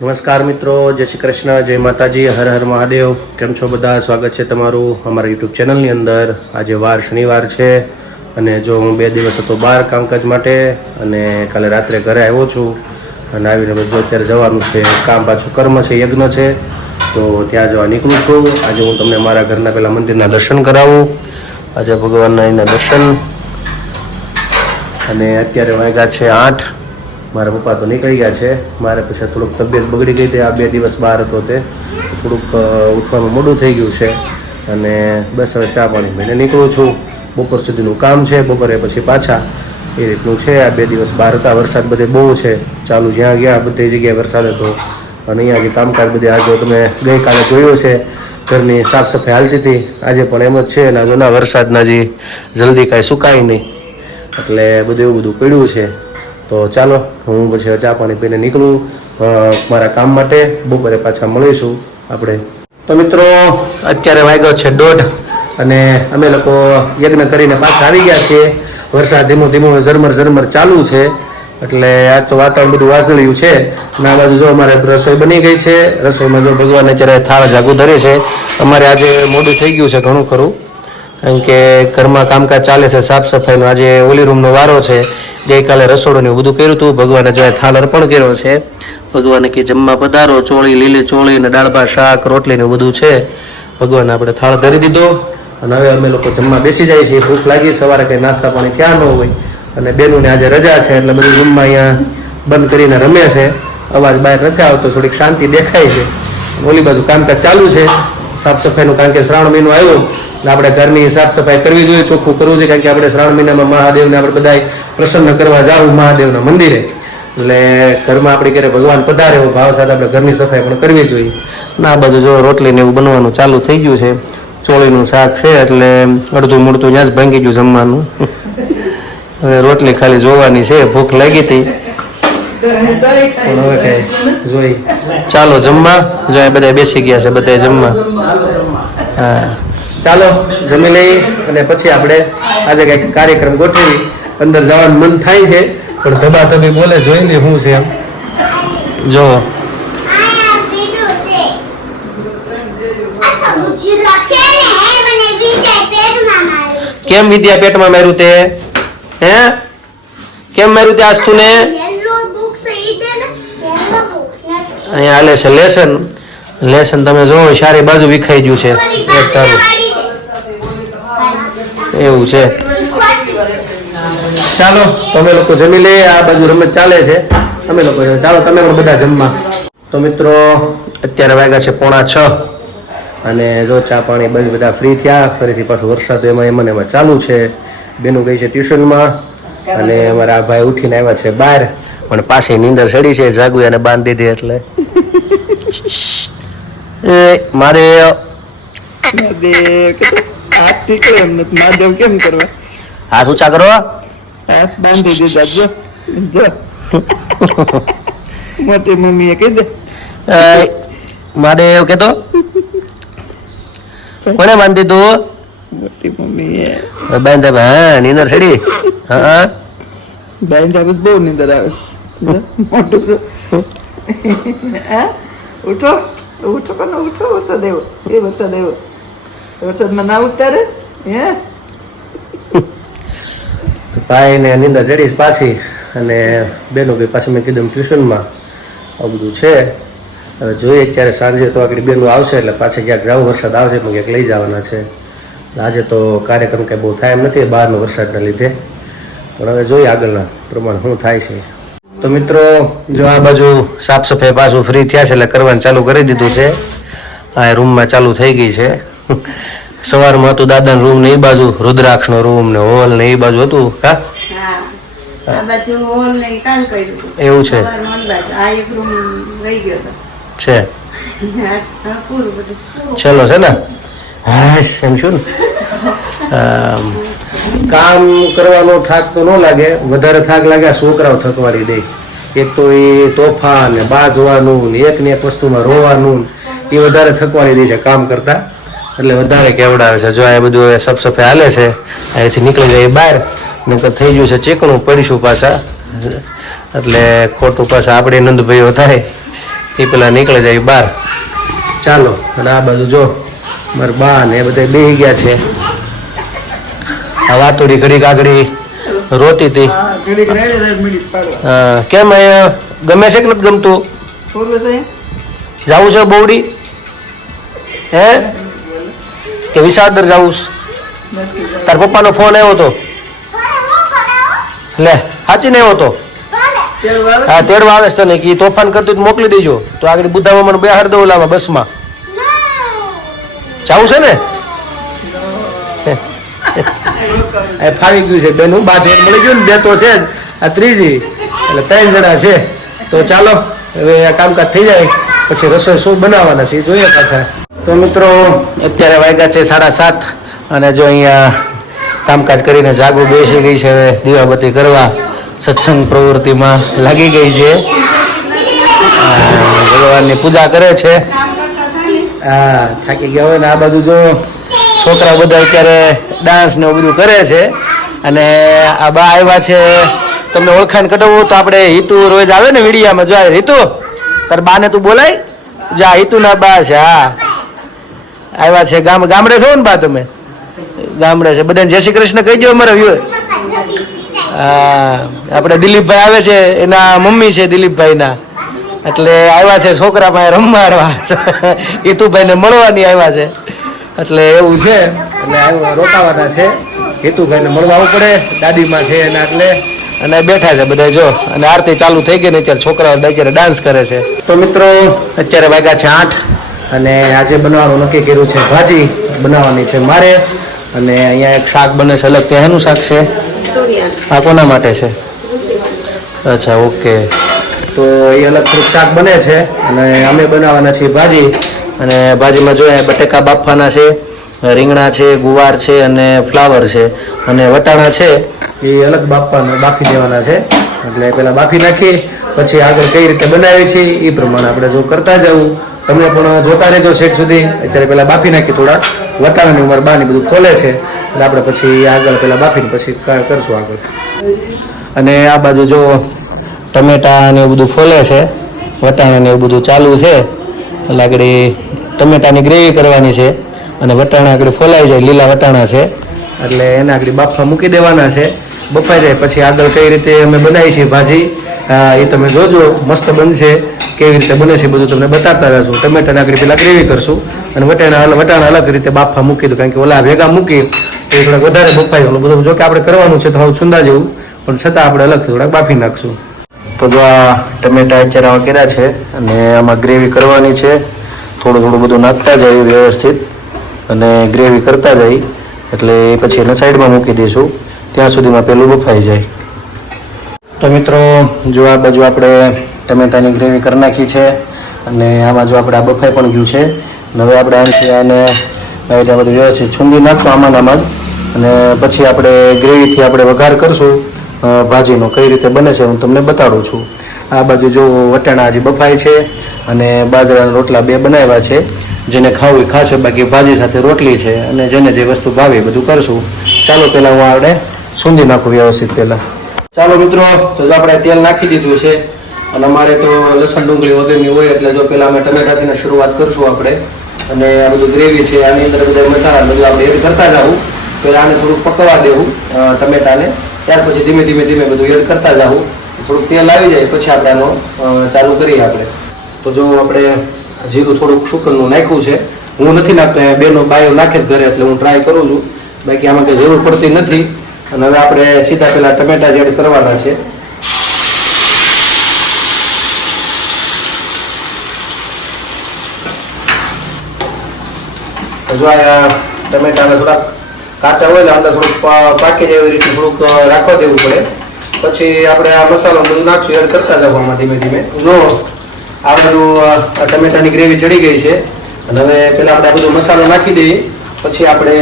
નમસ્કાર મિત્રો, જય શ્રી કૃષ્ણ, જય માતાજી, હર હર મહાદેવ. કેમ છો બધા? સ્વાગત છે તમારું અમારા યુટ્યુબ ચેનલની અંદર. આજે વાર શનિવાર છે અને જો હું 2 દિવસ હતો બહાર કામકાજ માટે અને કાલે રાત્રે ઘરે આવ્યો છું અને આવીને બધું અત્યારે જવાનું છે કામ, પાછું કર્મ છે, યજ્ઞ છે, તો ત્યાં જવા નીકળું છું. આજે હું તમને મારા ઘરના પહેલાં મંદિરના દર્શન કરાવું. આજે ભગવાનના એના દર્શન. અને અત્યારે વાગ્યા છે 8. મારા પપ્પા તો નીકળી ગયા છે. મારે પછી થોડુંક તબિયત બગડી ગઈ હતી, આ 2 દિવસ બહાર હતો તે થોડુંક ઉઠવામાં મોડું થઈ ગયું છે અને બસ હવે ચા પાણી પીને નીકળું છું. બપોર સુધીનું કામ છે, બપોરે પછી પાછા એ રીતનું છે. આ 2 દિવસ બહાર હતા, વરસાદ બધે બહુ છે ચાલુ, જ્યાં ગયા બધી જગ્યાએ વરસાદ હતો અને અહીંયા જે કામકાજ બધે આજે તમે ગઈકાલે જોયું છે ઘરની સાફ સફાઈ હાલતી હતી, આજે પણ એમ જ છે. અને જોના વરસાદના જે જલ્દી કાંઈ સુકાય નહીં એટલે બધું એવું બધું પડ્યું છે. તો ચાલો હું પછી ચા પાણી પીને નીકળું મારા કામ માટે. બપોરે પાછા મળીશું આપણે. તો મિત્રો અત્યારે વાગ્યો છે 1:30 અને અમે લોકો યજ્ઞ કરીને પાછા આવી ગયા છીએ. વરસાદ ધીમો ધીમો ઝરમર ચાલુ છે એટલે આજ તો વાતાવરણ બધું વાદળિયું છે. અને આ બાજુ જો અમારે રસોઈ બની ગઈ છે. રસોઈમાં જો ભગવાન અત્યારે થાળ જાગું ધરે છે. અમારે આજે મોડું થઈ ગયું છે ઘણું ખરું, કારણ કે ઘરમાં કામકાજ ચાલે છે, સાફ સફાઈનો. આજે ઓલી રૂમનો વારો છે. ગઈકાલે રસોડું એવું બધું કર્યું હતું. ભગવાને જો થાળ અર્પણ કર્યો છે. ભગવાને કે જમવા પધારો, ચોળી, લીલી ચોળી ને દાળ ભાત શાક રોટલી ને બધું છે. ભગવાને આપણે થાળ ધરી દીધો અને હવે અમે લોકો જમવા બેસી જાય છીએ. ભૂખ લાગી, સવારે કંઈ નાસ્તા પાણી ત્યાં ન હોય અને બેનોને આજે રજા છે એટલે બધું રૂમમાં અહીંયા બંધ કરીને રમે છે. અવાજ બહાર નથી આવતો, થોડીક શાંતિ દેખાય છે. ઓલી બાજુ કામકાજ ચાલુ છે સાફ સફાઈનું, કારણ કે શ્રાવણ મહિનો આવ્યો એટલે આપણે ઘરની સાફ સફાઈ કરવી જોઈએ, ચોખ્ખું કરવું જોઈએ, કારણ કે આપણે શ્રાવણ મહિનામાં મહાદેવને આપણે બધા પ્રસન્ન કરવા જાવું મહાદેવના મંદિરે, એટલે ઘરમાં આપણે ક્યારે ભગવાન પધારે એવો ભાવ સાથે આપણે ઘરની સફાઈ પણ કરવી જોઈએ. ના બધું જો રોટલી ને એવું બનવાનું ચાલુ થઈ ગયું છે. ચોળીનું શાક છે એટલે અડધું મૂળતું ત્યાં જ ભાંગી ગયું જમવાનું. હવે રોટલી ખાલી જોવાની છે. ભૂખ લાગી હતી પણ હવે કઈ જોઈ. ચાલો જમવા. જો બધા બેસી ગયા છે, બધા જમવા. હા ચાલો જમી લઈ અને પછી આપણે આજે કંઈક કાર્યક્રમ ગોઠવી. અંદર જવાનું મન થાય છે પણ ધબાધબી બોલે, જોઈને શું છે એમ. જો કેમ વિદ્યા પેટમાં માર્યું તે? હે કેમ માર્યું તે આસ્તુને? અહીંયા હાલે છે લેસન. તમે જોવો સારી બાજુ વિખાઈ ગયું છે એક તારું, એવું છે. ચાલો તમે લોકો જમી લે. આ બાજુ રમત ચાલે છે. અમે લોકો ચાલો તમે પણ બધા જમવા. તો મિત્રો અત્યારે વાગ્યા છે 5:45 અને જો ચા પાણી બધા ફ્રી થયા. ફરીથી પાછું વરસાદ એમાં ચાલુ છે. બેનું ગઈ છે ટ્યુશનમાં અને અમારા આ ભાઈ ઉઠીને આવ્યા છે બહાર, પણ પાછી નીંદર ચડી છે. જાગુયાને બાંધી દીધી એટલે મારે મહાદેવ કેમ કરવા હાથ ઊંચા કરો. હાથ બાંધી દીધા. જો મોટી મમ્મીએ કહી દે મારે એવું કેતો કોને બાંધી દીધું? મોટી મમ્મીએ બાંધા. હા નીંદર ચડી. હા બાંધ્યા બસ બહુ નીંદર આવે છે. મોટું ઉઠો ઉઠો કોને ઉઠો. વરસાદ આવ્યો એ વરસાદ આવ્યો. વરસાદમાં ના ઉતારે હે ભાઈ ને નીંદર ચડી પાછી અને બેનું ભાઈ પાછું મેં કીધું ટ્યુશનમાં આ બધું છે. હવે જોઈએ અત્યારે સાંજે તો આગળ બેનું આવશે એટલે પાછી ક્યાંક જાવ, વરસાદ આવશે પણ ક્યાંક લઈ જવાના છે. આજે તો કાર્યક્રમ કંઈ બહુ થાય એમ નથી બહારનો વરસાદના લીધે, પણ હવે જોઈએ આગળના પ્રમાણે શું થાય છે. તો મિત્રો જો આ બાજુ સાફ સફાઈ પાછું ફ્રી થયા છે એટલે કરવાનું ચાલુ કરી દીધું છે. આ રૂમમાં ચાલુ થઈ ગઈ છે. સવારમાં હતું દાદાનો રૂમ ને એ બાજુ, રુદ્રાક્ષનો રૂમ ને હોલ ને એ બાજુ હતું. હા એવું છે છે. ચલો છે ને. હા એમ છું ને. કામ કરવાનો થાક તો ન લાગે, વધારે થાક લાગે આ છોકરાઓ થકવાડી દે. એક તો એ તોફાન ને બાજવાનું ને એક ને એક વસ્તુમાં રોવાનું એ વધારે થકવાડી દે છે કામ કરતા, એટલે વધારે કેવડાવે છે. જો આ બધું હવે સફ સફાઈ હાલે છે. અહીંથી નીકળી જાય બહાર, નકર થઈ ગયું છે ચીકણું પડીશું પાછા, એટલે ખોટું પાછા આપણે નંદભાઈઓ થાય એ પેલા નીકળી જાય બહાર. ચાલો, અને આ બાજુ જો મારા બા ને એ બધા બેસી ગયા છે. આ વાતોડી ઘડીક આગળ રોતી હતી. કેમ અહીંયા ગમે છે કે નથી ગમતું? જવું છે બોવડી હે કે વિસાવદર જવું છે? તાર પપ્પાનો ફોન આવ્યો હતો લે સાચી ને આવ્યો હતો? હા તેડવા આવે છે તને કે તોફાન કરતું મોકલી દેજો તો આગળ બુદ્ધામાં મને બેહાર દો ઓલામાં બસમાં. જવું છે ને? ફાવી ગયું છે બેન. હું બાદ મળી ગયું ને બે તો છે જ, આ ત્રીજી એટલે 3 જણા છે. તો ચાલો હવે આ કામકાજ થઈ જાય પછી રસોઈ શું બનાવવાના છે એ જોઈએ પાછા. તો મિત્રો અત્યારે વાગ્યા છે 7:30 અને જો અહીંયા કામકાજ કરીને જાગુ બેસી ગઈ છે. હવે દીવાબત્તી કરવા સત્સંગ પ્રવૃત્તિમાં લાગી ગઈ છે. ભગવાનની પૂજા કરે છે. હા થાકી ગયા હોય ને. આ બાજુ જો છોકરા બધા અત્યારે ડાન્સ ને એવું બધું કરે છે. અને આ બા આવ્યા છે. તમને ઓળખાણ કઢાવવું તો આપણે હિતુ રોજ આવે ને વિડીયામાં જો હિતુ તાર બાને તું બોલાય જા. હિતુ ના બા છે. હા આવ્યા છે. ગામડે છો ને બા તમે? ગામડે છે. બધાને જય શ્રી કૃષ્ણ કહી દો અમારા વ્યૂ. હા આપણે દિલીપભાઈ આવે છે એના મમ્મી છે દિલીપભાઈના એટલે આવ્યા છે છોકરા પાસે રમવા. હિતુભાઈને મળવાની આવ્યા છે એટલે એવું છે. એટલે રોકાવાના છે. હિતુભાઈને મળવા આવવું પડે. દાદીમાં છે એના એટલે અને બેઠા છે બધા જો. અને આરતી ચાલુ થઈ ગઈ ને અત્યારે છોકરાઓ અત્યારે ડાન્સ કરે છે. તો મિત્રો અત્યારે વાગ્યા છે 8 અને આજે બનાવવાનું નક્કી કર્યું છે. ભાજી બનાવવાની છે મારે. અને અહીંયા એક શાક બને છે અલગ. ત્યાંનું શાક છે આ કોના માટે છે? અચ્છા ઓકે. તો એ અલગ થોડુંક શાક બને છે અને અમે બનાવવાના છીએ ભાજી. અને ભાજીમાં જોઈએ બટેકા બાફવાના છે, રીંગણા છે, ગુવાર છે અને ફ્લાવર છે અને વટાણા છે એ અલગ બાફી દેવાના છે. એટલે પહેલાં બાફી નાખી પછી આગળ કઈ રીતે બનાવી છે એ પ્રમાણે આપણે જો કરતા જવું. તમે પણ જોતા રહેજો સેટ સુધી. અત્યારે પહેલાં બાફી નાખી થોડા વટાણાની ઉંમર બાની બધું ખોલે છે એટલે આપણે પછી આગળ પહેલાં બાફીને પછી કરશું આગળ. અને આ બાજુ જો ટમેટા ને એવું બધું ફોલે છે, વટાણા ને એવું બધું ચાલુ છે. એટલે આગળ ટમેટાની ગ્રેવી કરવાની છે અને વટાણા આગળ ફોલાઈ જાય. લીલા વટાણા છે એટલે એને આગળ બાફવા મૂકી દેવાના છે. બફાઈ જાય પછી આગળ કઈ રીતે અમે બનાવી છીએ ભાજી એ તમે જોજો. મસ્ત બનશે. કેવી રીતે બને છે બધું તમને બતાવતા રહેશું. ટમેટાને આગળ પેલા ગ્રેવી કરશું અને વટાણા અલગ રીતે બાફવા મૂકી દઉં. કારણ કે ઓલા ભેગા મૂકી તો થોડાક વધારે બફાય. ઓલું બધું જો કે આપણે કરવાનું છે તો હવે છુંદા જેવું પણ છતાં આપણે અલગ થોડાક બાફી નાખશું. તો જો આ ટમેટા અત્યારે આમાં કર્યા છે અને આમાં ગ્રેવી કરવાની છે. થોડું બધું નાખતા જાય વ્યવસ્થિત અને ગ્રેવી કરતા જાય એટલે પછી એને સાઈડમાં મૂકી દઈશું ત્યાં સુધીમાં પેલું બફાઈ જાય. તો મિત્રો જો આ બાજુ આપણે ટમેટાની ગ્રેવી કરી નાખી છે અને આમાં જો આપણે આ બફાઈ પણ ગયું છે. હવે આપણે આનાથી આને આવી રીતે બધું વ્યવસ્થિત છૂંદી નાખશું આમાં જ. અને પછી આપણે ગ્રેવીથી આપણે વઘાર કરશું ભાજીનો. કઈ રીતે બને છે હું તમને બતાડું છું. આ બાજુ જો વટાણા હજી બફાય છે અને બાજરાના રોટલા 2 બનાવ્યા છે. જેને ખાવું એ ખાશે, બાકી ભાજી સાથે રોટલી છે અને જેને જે વસ્તુ ભાવે બધું કરશું. ચાલો પહેલાં હું આપણે સૂંધી નાખું વ્યવસ્થિત પહેલાં. ચાલો મિત્રો તો આપણે તેલ નાખી દીધું છે અને અમારે તો લસણ ડુંગળી વગરની હોય એટલે જો પહેલાં અમે ટમેટાથી શરૂઆત કરશું આપણે. અને આ બધું ગ્રેવી છે આની અંદર બધા મસાલા બધું આપણે એડ કરતા જવું. પહેલાં આને થોડુંક પકવવા દેવું ટમેટાને. ત્યાર પછી ધીમે ધીમે બધું એડ કરતા જવું. થોડુંક તેલ આવી જાય પછી આપણે આનો ચાલુ કરીએ આપણે. તો જો આપણે જીરું થોડુંક શુકનનું નાખ્યું છે. હું નથી નાખતો, બેનો બાયો નાખે જ ઘરે એટલે હું ટ્રાય કરું છું. બાકી આમાં કંઈ જરૂર પડતી નથી. અને હવે આપણે સીધા પહેલાં ટમેટા જ એડ કરવાના છે. જો આ ટમેટાને થોડાક કાચા હોય એટલે અંદર થોડુંક પાકી જાય એવી રીતે થોડુંક રાખવા દેવું પડે. પછી આપણે આ મસાલો બધું નાખશું એડ કરતા જવામાં ધીમે ધીમે. જો આ બધું ટમેટાની ગ્રેવી ચડી ગઈ છે અને હવે પહેલાં આપણે આ બધો મસાલો નાખી દઈએ. પછી આપણે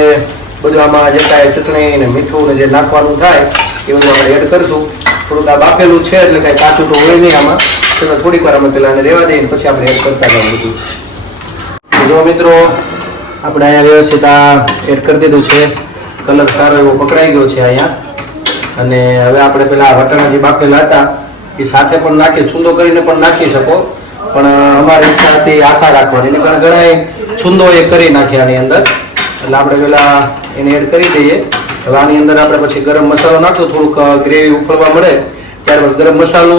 બધું આમાં જે કાંઈ ચટણી ને મીઠું ને જે નાખવાનું થાય એ બધું આપણે એડ કરીશું. થોડુંક આ બાફેલું છે એટલે કાંઈ કાચું તો હોય નહીં આમાં. એટલે થોડીક વાર અમે પહેલાં એને રહેવા દઈએ પછી આપણે એડ કરતા જવું બધું. જો મિત્રો આપણે અહીંયા વ્યવસ્થિત આ એડ કરી દીધું છે. કલર સારો એવો પકડાઈ ગયો છે અહીંયા. અને હવે આપણે પેલા વટાણા જે બાફેલા હતા એ સાથે પણ નાખી છૂંદો કરીને પણ નાખી શકો. પણ અમારી ઈચ્છા હતી આખા રાખવાની, એને કારણે ઘણા છુંદો એ કરી નાખ્યા આની અંદર. એટલે આપણે પેલા એને એડ કરી દઈએ. હવે આની અંદર આપણે પછી ગરમ મસાલો નાખશું, થોડુંક ગ્રેવી ઉફળવા મળે ત્યારબાદ ગરમ મસાલો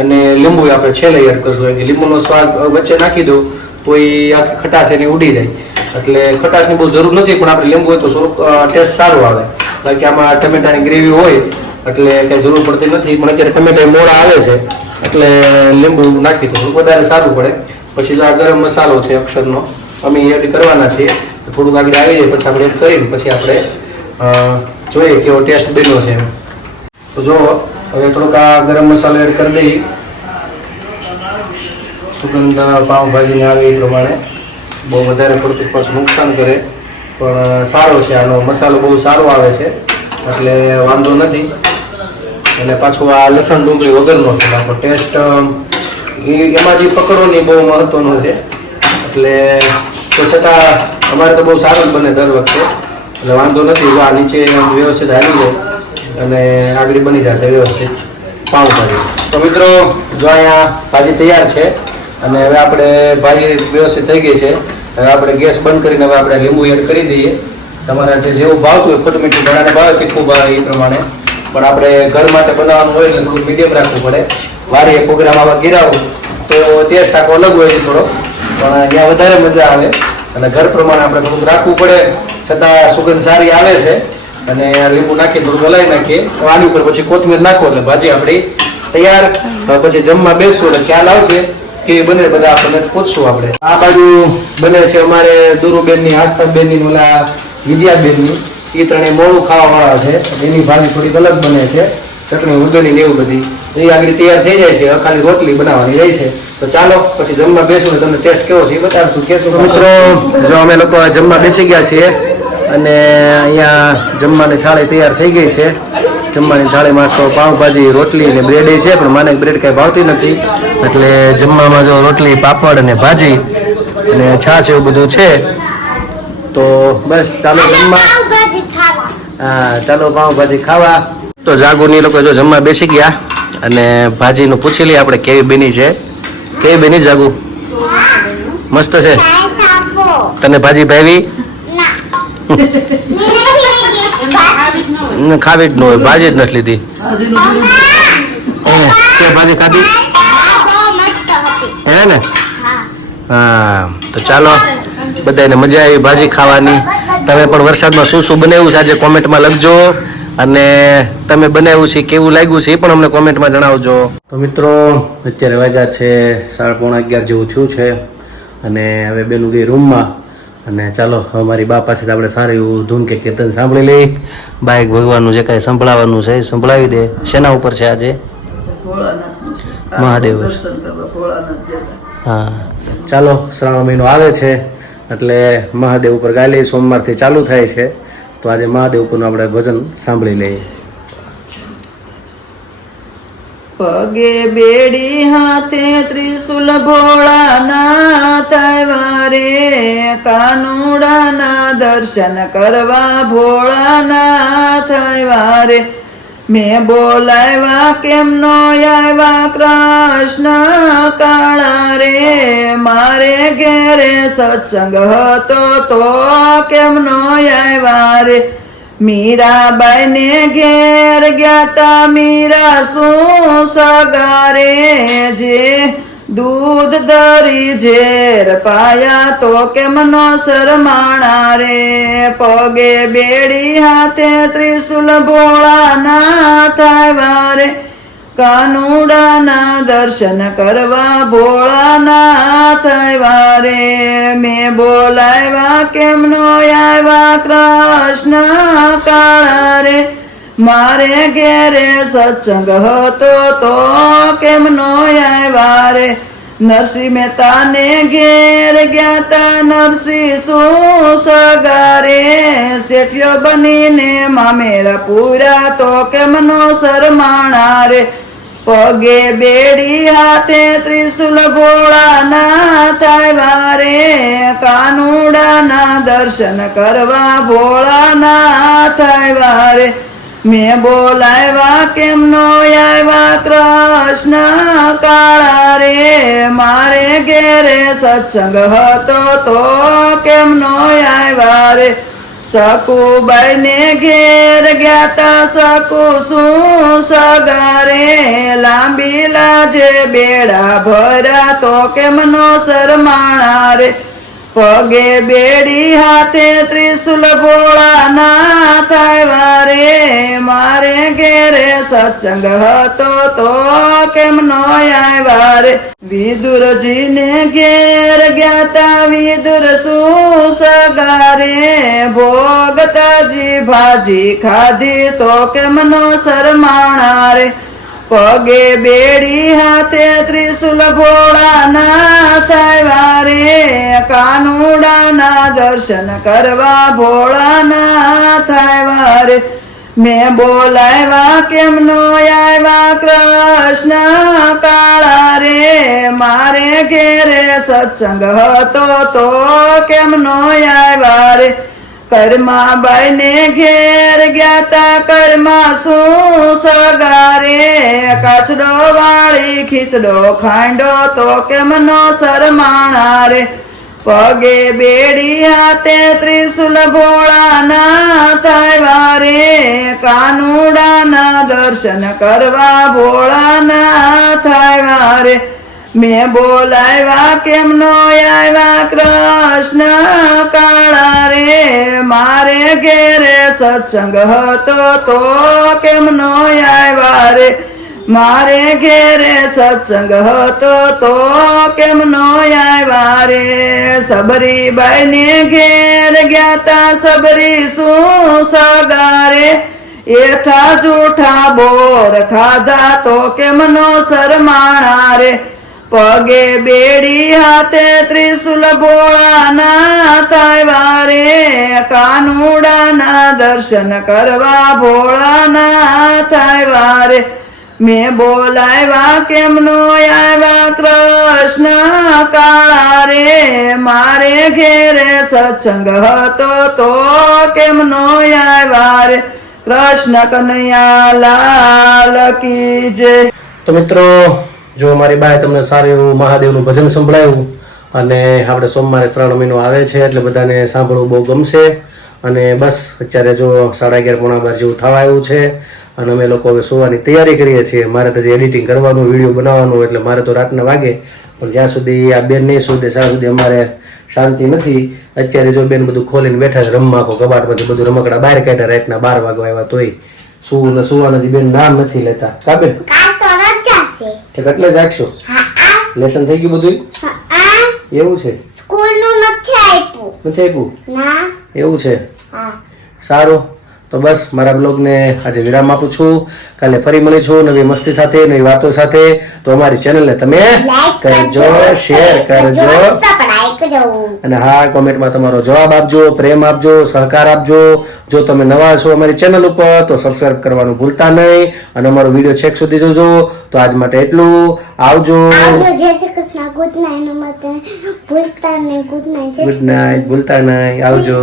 અને લીંબુ આપણે છેલ્લે એડ કરશું. એટલે લીંબુનો સ્વાદ વચ્ચે નાખી દો તો એ આખી ખટાશ એની ઉડી જાય. એટલે ખટાશની બહુ જરૂર નથી, પણ આપણે લીંબુ હોય તો થોડુંક ટેસ્ટ સારો આવે. કારણ કે આમાં ટમેટાની ગ્રેવી હોય એટલે કંઈ જરૂર પડતી નથી, પણ અત્યારે ટમેટા મોડા આવે છે એટલે લીંબુ નાખી તો થોડુંક વધારે સારું પડે. પછી જો આ ગરમ મસાલો છે અક્ષરનો અમે એડ કરવાના છીએ, થોડુંક આગળ આવી જાય પછી આપણે એડ કરીને પછી આપણે જોઈએ કેવો ટેસ્ટ બન્યો છે. તો જો હવે થોડુંક આ ગરમ મસાલો એડ કરી દઈએ, સુગંધ પાઉંભાજીને આવે એ પ્રમાણે. બહુ વધારે પડતું પાછું નુકસાન કરે, પણ સારો છે આનો મસાલો, બહુ સારો આવે છે એટલે વાંધો નથી. અને પાછું આ લસણ ડુંગળી વગરનો છે, આખો ટેસ્ટ એમાં જે પકડો નહીં બહુ મહત્વનો છે. એટલે તો છતાં અમારે તો બહુ સારું જ બને દર વખતે, એટલે વાંધો નથી. જો આ નીચે વ્યવસ્થિત આવી જાય અને આગળ બની જશે વ્યવસ્થિત પાઉંભાજી. તો મિત્રો જો અહીંયા ભાજી તૈયાર છે અને હવે આપણે ભાજી વ્યવસ્થિત થઈ ગઈ છે. હવે આપણે ગેસ બંધ કરીને હવે આપણે લીંબુ એડ કરી દઈએ. તમારે જેવું ભાવતું હોય, ખોટું મીઠું ઘણાને ભાવે, તીખું ભાવે એ પ્રમાણે, પણ આપણે ઘર માટે બનાવવાનું હોય એટલે થોડું મીડિયમ રાખવું પડે. વારે પ્રોગ્રામ આવા ગિરાવું તો ટેસ્ટ આખો અલગ હોય છે થોડો, પણ ત્યાં વધારે મજા આવે. અને ઘર પ્રમાણે આપણે થોડુંક રાખવું પડે, છતાં સુગંધ સારી આવે છે. અને લીંબુ નાખી થોડુંક હલાવી નાખીએ. આની ઉપર પછી કોથમીર નાખો એટલે ભાજી આપણી તૈયાર. પછી જમવા બેસશું એટલે ખ્યાલ આવશે કે બને, બધા આપણને પૂછશું. આપણે આ બાજુ બને છે અમારે દુરુબેનની, આસ્થાબેનની, ઓલા વિદ્યાબેનની, એ ત્રણેય મોડું ખાવાવાળા છે. એની ભાજી થોડીક અલગ બને છે, ચટણી ઉગણી ને એવું બધી એ આગળ તૈયાર થઈ જાય છે. ખાલી રોટલી બનાવવાની રહી છે. તો ચાલો પછી જમવા બેસું ને તમને ટેસ્ટ કેવો છે એ બતાવશું. કેશું મિત્રો, જો અમે લોકો જમવા બેસી ગયા છીએ અને અહીંયા જમવાની થાળી તૈયાર થઈ ગઈ છે. જમવાની થાળીમાં તો પાઉંભાજી, રોટલી અને બ્રેડ છે, પણ મને બ્રેડ કાંઈ ભાવતી નથી એટલે જમવામાં જો રોટલી, પાપડ અને ભાજી અને છાશ એવું બધું છે. તો બસ ચાલો જમવા. હા ચાલો પાઉંભાજી ખાવા. તો જાગુની લોકો જો જમવા બેસી ગયા અને ભાજીનું પૂછી લઈએ આપણે કેવી બની છે. કેવી બની જાગુ? મસ્ત છે. તને ભાજી ભાવી? ખાવી જ ન હોય, ભાજી જ નથી લીધી. ભાજી ખાધી હે ને? હા તો ચાલો, બધાને મજા આવી ભાજી ખાવાની. તમે પણ વરસાદમાં શું શું બનાવ્યું છે આજે કોમેન્ટમાં લખજો, અને તમે બનાવ્યું છે કેવું લાગ્યું છે એ પણ અમને કોમેન્ટમાં જણાવજો. તો મિત્રો અત્યારે વાગ્યા છે 11:30 જેવું થયું છે અને હવે બેનું ગઈ રૂમમાં. અને ચાલો અમારી બા પાસે આપણે સારું એવું ધૂન કે કીર્તન સાંભળી લઈ. બાઈક ભગવાનનું જે કાંઈ સંભળાવવાનું છે એ સંભળાવી દે. શેના ઉપર છે આજે? મહાદેવ. હા ચાલો, શ્રાવણ મહિનો આવે છે એટલે મહાદેવ ઉપર ગાઈ લઈએ. સોમવારથી ચાલુ થાય છે તો આજે મહાદેવ ઉપરનું આપણે ભજન સાંભળી લઈએ. પગે બેડી હાથે ત્રિશુલ ભોળાનાથ આવ્યા રે, કાનુડાના દર્શન કરવા ભોળાનાથ આવ્યા રે. મેં બોલાવ્યા કેમ નો આવ્યા કૃષ્ણ કાળા રે, મારે ઘેરે સત્સંગ હતો તો કેમ નો આવ્યા રે. મીરાબાઈ ને ઘેર ગયા તા મીરા શું સગારે, જે દૂધ ધરી ઝેર પાયા તો કેમ નો શરમાણા રે. પગે બેડી હાથે ત્રિશુલ ભોળાનાથ આવ્યા રે, કાનુડાના દર્શન કરવા ભોળાનાથ આવ્યા રે. મેં બોલાવ્યા કેમ નો આવ્યા કૃષ્ણ કાળા રે, મારે ઘેરે સત્સંગ હતો તો કેમ નો આવ્યા રે. નરસિંહ મહેતાને ઘેર ગયા તા નરસિંહ શું સગારે, શેઠિયો બનીને મામેરા પૂરા તો કેમ નો શરમાણા રે. પગે બેડી હાથે ત્રિશુલ ભોળાનાથ આવ્યા રે, કાનુડાના દર્શન કરવા ભોળાનાથ આવ્યા રે. મેં બોલાવ્યા કેમ નો આવ્યા કૃષ્ણ કાળા રે મારે ઘેરે સત્સંગ હતો તો કેમ નો આવ્યા રે સકુબાઈ ને ઘેર ગયા તા સકુ શું સગારે લાંબી લાજે બેડા ભર્યા તો કેમ નો શરમાણા રે પગે બેડી હાથે ત્રિશુલ ભોળાના થાય રે મારે ઘેરે સત્સંગ હતો તો કેમ નો આવ્યા રે વિદુરજીને ઘેર ગયા તા વિદુર શું સગારે ભોગતાજી ભાજી ખાધી તો કેમ નો શરમાણા રે પગે બેડી હાથે ત્રિશુલ ભોળાના થાય રે કાનુડાના દર્શન કરવા ભોળાના થાય રે મેં બોલાવ્યા કેમ નો આવ્યા કૃષ્ણ કાળા રે મારે ઘેરે સત્સંગ હતો તો કેમ નો આવ્યા રે કર્માબાઈ ને ઘેર ગયા તા કર્મા શું સગારે કાચડો વાળી ખીચડો ખાંડો તો કેમ નો શરમાણા રે પગે બેડી હાથે ત્રિશુલ ભોળાના થાય રે કાનુડાના દર્શન કરવા ભોળાના થાય રે મેં બોલાવ્યા કેમ નો આવ્યા કૃષ્ણ કાળા રે મારે ઘેરે સત્સંગ હતો તો કેમ નો આવ્યા રે મારે ઘેરે સત્સંગ હતો તો કેમ નો આવ્યા રે સબરીબાઈ ને ઘેર ગયા તા સબરી શું સગારે એઠા જૂઠા બોર ખાધા તો કેમ નો શરમાણા રે પગે બેડી હાથે ત્રિશુલ ભોળાના થાય રે કાનુડાના દર્શન કરવા ભોળાના થાય રે મેં બોલાવ્યા કેમ નો આવ્યા કૃષ્ણ કાળા રે મારે ઘેરે સત્સંગ હતો તો કેમ નો આવ્યા રે કૃષ્ણ કનૈયા લાલ કી જય. તો મિત્રો, જો મારી બાએ તમને સારું એવું મહાદેવનું ભજન સંભળાયું અને આપણે સોમવારે શ્રાવણ મહિનો આવે છે એટલે બધાને સાંભળવું બહુ ગમશે. અને બસ અત્યારે જો 11:30 પોણા 12 જેવું થવા આવ્યું છે અને અમે લોકો હવે સુવાની તૈયારી કરીએ છીએ. મારે તો જે એડિટિંગ કરવાનું, વિડીયો બનાવવાનું, એટલે મારે તો રાતના વાગે, પણ જ્યાં સુધી આ બેન નહીં સુધે ત્યાં સુધી અમારે શાંતિ નથી. અત્યારે જો બેન બધું ખોલીને બેઠા છે, રમવા આખો કબાટમાંથી બધું રમકડા બહાર કાઢ્યા. રાતના 12 વાગવા આવ્યા તોય સુવાના જે બેન નામ નથી લેતા. કા બેન? એટલે જાગશો? લેસન થઈ ગયું બધું? એવું છે? નથી આપ્યું? એવું છે? સારું, તો બસ મારા બ્લોગને આજે વિરામ આપું છું. કાલે ફરી મળીશું નવી મસ્તી સાથે, નવી વાતો સાથે. તો અમારી ચેનલને તમે લાઈક કરજો, શેર કરજો અને હા, કોમેન્ટમાં તમારો જવાબ આપજો, પ્રેમ આપજો, સહકાર આપજો. જો તમે નવા છો અમારી ચેનલ ઉપર તો સબસ્ક્રાઇબ કરવાનું ભૂલતા નહીં અને અમારો વિડીયો છેક સુધી જોજો. તો આજ માટે એટલું. આવજો. Good night. ભૂલતા નહીં. આવજો.